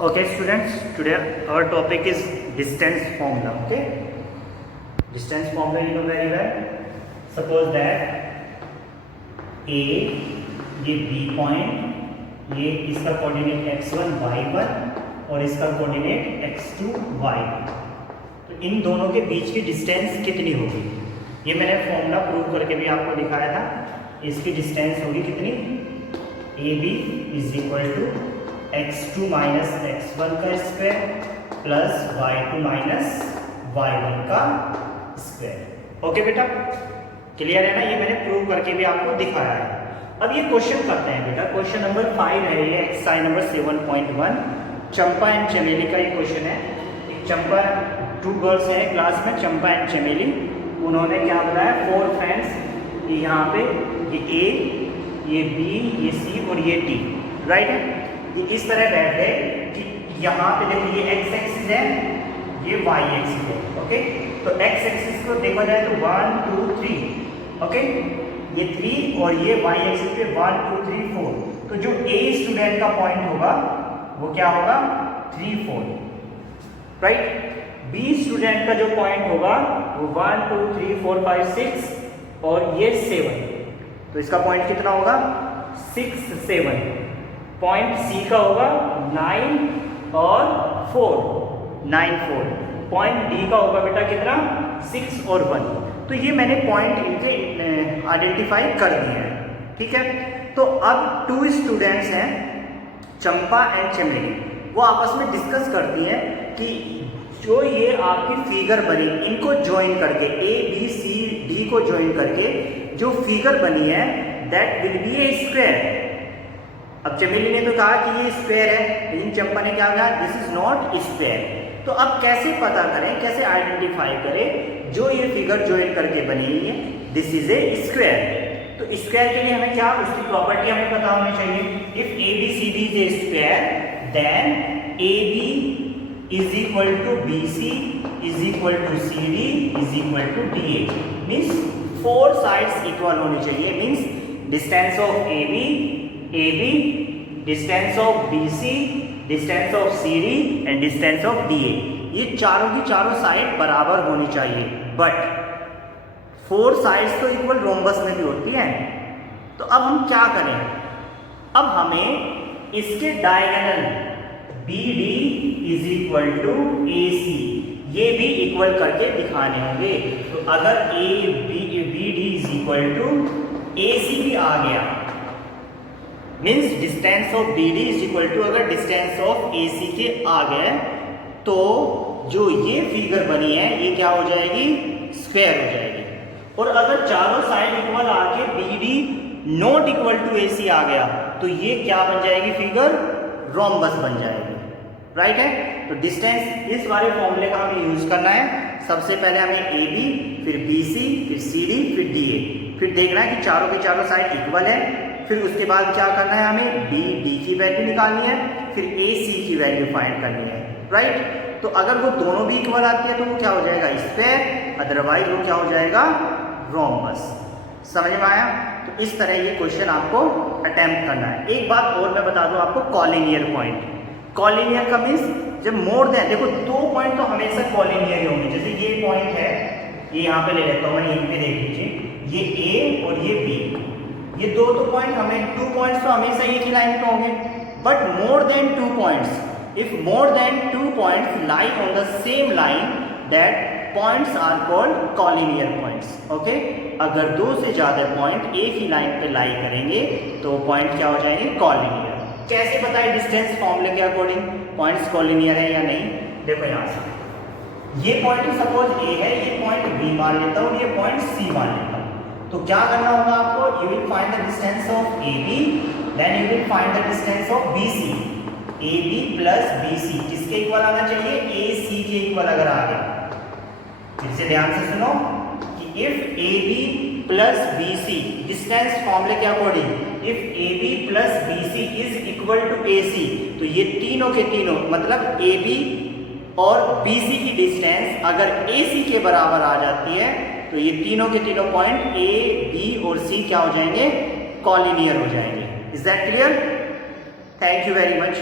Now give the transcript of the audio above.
Okay, students, today our topic is distance formula. Okay, distance formula you know very well. Suppose that A ये B point, ये इसका coordinate x1 y1 और इसका coordinate x2 y2, तो इन दोनों के बीच की डिस्टेंस कितनी होगी? ये मैंने फॉर्मूला प्रूव करके भी आपको दिखाया था। इसकी डिस्टेंस होगी कितनी? AB is equal to x2 minus x1 का square plus y2 minus y1 का स्क्वायर। ओके बेटा, क्लियर है ना? ये मैंने प्रूव करके भी आपको दिखाया है। अब ये क्वेश्चन करते हैं बेटा। क्वेश्चन नंबर 5 है, ये एक्सरसाइज नंबर 7.1 चंपा एंड चमेली का ये क्वेश्चन है। एक चंपा, 2 गर्ल्स हैं क्लास में, चंपा एंड चमेली। उन्होंने क्या बताया? 4 फ्रेंड्स, यहाँ पे ये A, ये B, ये C और ये D, राइट है। ये इस तरह बैठे कि यहाँ पे देखो ये x एक्सिस है, ये y एक्सिस है। ओके, तो x एक्सिस को देखा जाए तो 1 2 3, ओके, ये 3 और ये y एक्सिस पे 1 2 3 4। तो जो A स्टूडेंट का पॉइंट होगा वो क्या होगा? 3 4, राइट। B स्टूडेंट का जो पॉइंट होगा वो 1 2 3 4 5 6 और ये 7। तो इसका पॉइंट कितना होगा? 6 7। पॉइंट C का होगा 9 और 4, 9 4। पॉइंट D का होगा बेटा कितना? 6 और 1। तो ये मैंने पॉइंट इनके आइडेंटिफाई कर दिए हैं, ठीक है। तो अब 2 स्टूडेंट्स हैं, चंपा एंड चमेली, वो आपस में डिस्कस करती हैं कि जो ये आपकी फिगर बनी, इनको ज्वाइन करके A B C D को ज्वाइन करके जो फिगर बनी है that will be A square. अब चमेली ने तो कहा कि ये स्क्वायर है, लेकिन चंपा ने क्या कहा? This is not square. तो अब कैसे पता करें, कैसे आइडेंटिफाई करें जो ये फिगर ज्वाइन करके बनी हुई है दिस इज ए स्क्वायर? तो स्क्वायर के लिए हमें क्या, उसकी प्रॉपर्टी हमें पता होनी चाहिए। If ABCD is a square then AB is equal to BC is equal to CD is equal to DA। Means 4 sides equal होनी चाहिए। Means distance of AB, distance of BC, distance of CD and distance of DA, ये चारों की चारों side बराबर होनी चाहिए। But 4 sides तो इक्वल रोम्बस में भी होती हैं। तो अब हम क्या करें? अब हमें इसके diagonal BD is equal to AC ये भी इक्वल करके दिखाने होंगे। तो अगर BD is equal to AC भी आ गया, means distance of BD is equal to, अगर डिस्टेंस ऑफ AC के आ गए तो जो ये फिगर बनी है ये क्या हो जाएगी? स्क्वायर हो जाएगी। और अगर चारों साइड इक्वल आके BD not equal to AC आ गया तो ये क्या बन जाएगी? फिगर रोम्बस बन जाएगी, राइट है। तो डिस्टेंस, इस वाले फॉर्मूले का हमें यूज करना है। सबसे पहले हमें AB, फिर BC, फिर CD, फिर DA, फिर देखना है कि चारों के चारों साइड इक्वल है। फिर उसके बाद क्या करना है? हमें BD की वैल्यू निकालनी है, फिर AC की वैल्यू फाइंड करनी है, राइट। तो अगर वो दोनों भी इक्वल आती है तो वो क्या हो जाएगा? स्क्वायर, अदरवाइज वो क्या हो जाएगा? रोम्बस। समझ में आया? तो इस तरह ये क्वेश्चन आपको अटेम्प्ट करना है। एक बात और मैं बता दूं आपको, कॉलिनियर पॉइंट। कॉलिनियर का मीन्स जब मोर देन, देखो 2 पॉइंट तो हमेशा कॉलिनियर ही होंगे। जैसे ये पॉइंट है, ये यहाँ पे ले लेता हूँ मैं, यहीं पे देख लीजिए, ये A और ये B, ये दो पॉइंट, हमें 2 पॉइंट्स तो हमेशा एक ही लाइन पे होंगे। But more than 2 points, if more than 2 points lie on the same line that points are called collinear points. Okay, अगर 2 से ज्यादा पॉइंट एक ही लाइन पे लाई करेंगे तो पॉइंट क्या हो जाएंगे? कॉलिनियर। कैसे बताए डिस्टेंस फॉर्मूले के अकॉर्डिंग पॉइंट्स कॉलिनियर है या नहीं? देखो यहाँ से ये पॉइंट सपोज A है, ये पॉइंट B मान लेता हूँ, ये पॉइंट C मान लेता हूँ। तो क्या करना होगा आपको? You will find the distance of AB, then you will find the distance of BC। AB plus BC किसके इक्वल आना चाहिए? AC के इक्वल अगर आ गया। फिर से ध्यान से सुनो कि if AB plus BC, distance फॉर्मूले के according, if AB plus BC is equal to AC, तो ये तीनों के तीनों मतलब AB और BC की डिस्टेंस अगर AC के बराबर आ जाती है तो ये तीनों के तीनों पॉइंट A, B और C क्या हो जाएंगे? कॉलिनियर हो जाएंगे। Is that clear? Thank you very much.